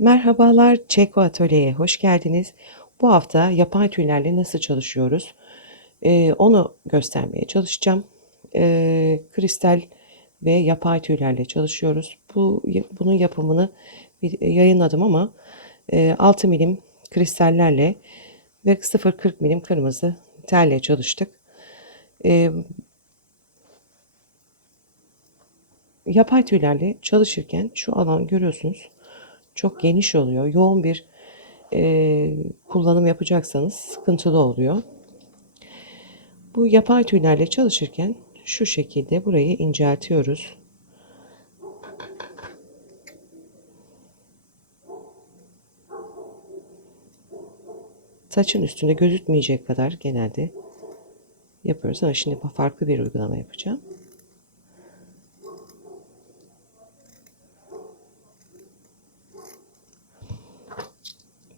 Merhabalar, Çeko Atölye'ye hoş geldiniz. Bu hafta yapay tüylerle nasıl çalışıyoruz? Ee, onu göstermeye çalışacağım. Ee, kristal ve yapay tüylerle çalışıyoruz. Bu bunun yapımını bir yayınladım ama e, 6 milim kristallerle ve 0.40 milim kırmızı telle çalıştık. Ee, yapay tüylerle çalışırken şu alan görüyorsunuz çok geniş oluyor. Yoğun bir e, kullanım yapacaksanız sıkıntılı oluyor. Bu yapay tüylerle çalışırken şu şekilde burayı inceltiyoruz. Saçın üstünde gözükmeyecek kadar genelde yapıyoruz ama şimdi farklı bir uygulama yapacağım.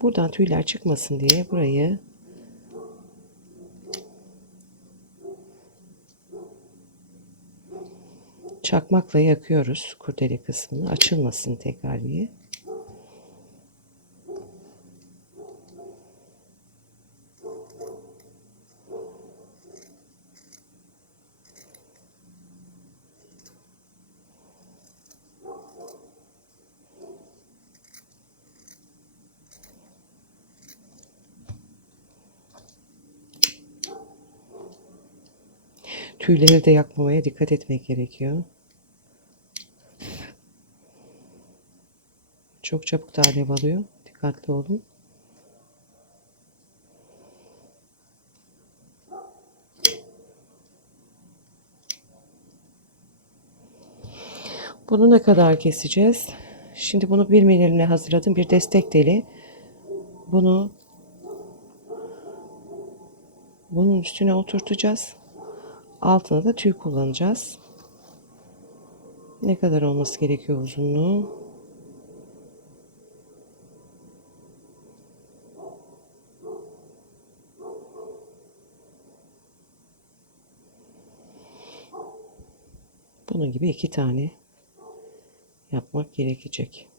Buradan tüyler çıkmasın diye burayı çakmakla yakıyoruz kurdele kısmını açılmasın tekrar diye. Tüyleri de yakmamaya dikkat etmek gerekiyor. Çok çabuk da alev alıyor. Dikkatli olun. Bunu ne kadar keseceğiz? Şimdi bunu bir milimle hazırladım. Bir destek deli. Bunu bunun üstüne oturtacağız. Altına da tüy kullanacağız. Ne kadar olması gerekiyor uzunluğu? Bunun gibi iki tane yapmak gerekecek.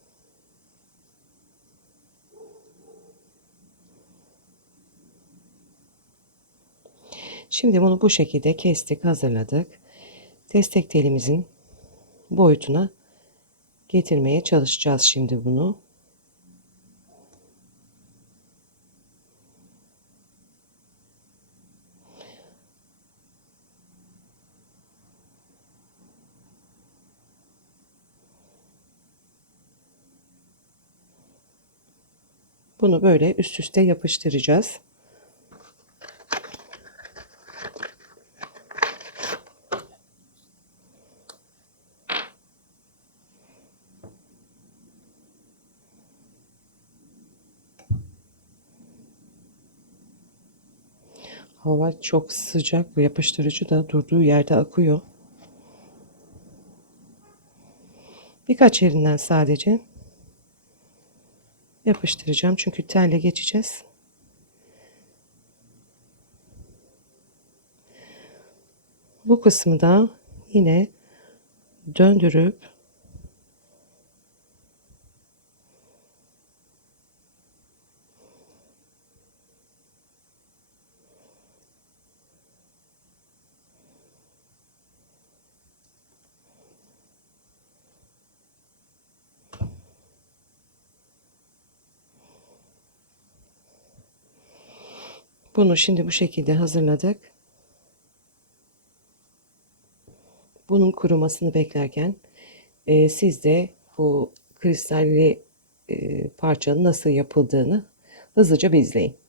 Şimdi bunu bu şekilde kestik, hazırladık. Destek telimizin boyutuna getirmeye çalışacağız şimdi bunu. Bunu böyle üst üste yapıştıracağız. Hava çok sıcak ve yapıştırıcı da durduğu yerde akıyor. Birkaç yerinden sadece yapıştıracağım. Çünkü telle geçeceğiz. Bu kısmı da yine döndürüp Bunu şimdi bu şekilde hazırladık. Bunun kurumasını beklerken e, siz de bu kristalli e, parçanın nasıl yapıldığını hızlıca bir izleyin.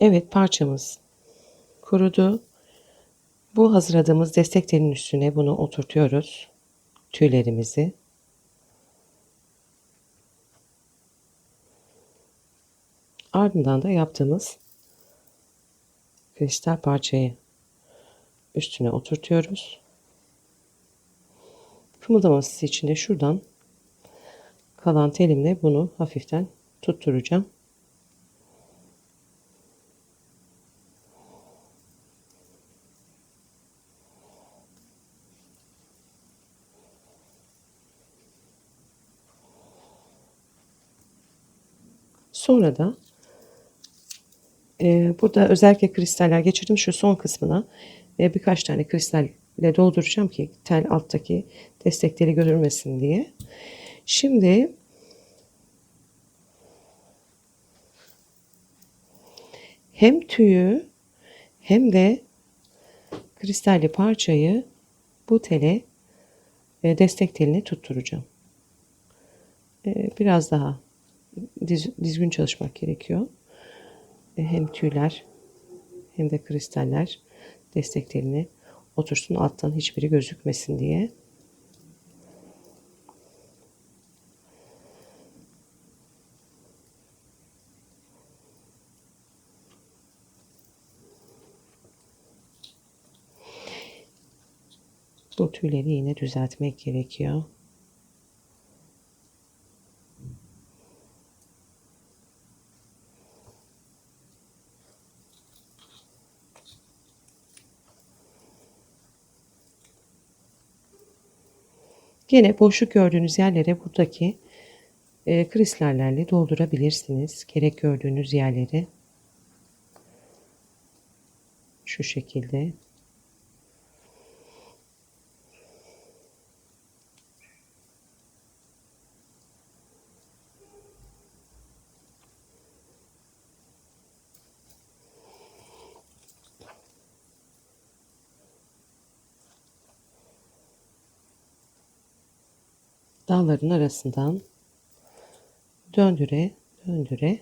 Evet parçamız kurudu. Bu hazırladığımız destek telinin üstüne bunu oturtuyoruz. Tüylerimizi. Ardından da yaptığımız kristal parçayı üstüne oturtuyoruz. Kımıldamaması için de şuradan kalan telimle bunu hafiften tutturacağım. Sonra da e, burada özellikle kristaller geçirdim şu son kısmına e, birkaç tane kristalle dolduracağım ki tel alttaki destekleri görülmesin diye. Şimdi hem tüyü hem de kristalli parçayı bu tele e, destek teline tutturacağım. E, biraz daha diz, dizgin çalışmak gerekiyor. E, hem tüyler hem de kristaller destek teline otursun alttan hiçbiri gözükmesin diye. Bu tüyleri yine düzeltmek gerekiyor. Gene boşluk gördüğünüz yerlere buradaki e, kristallerle doldurabilirsiniz. Gerek gördüğünüz yerleri şu şekilde dalların arasından döndüre döndüre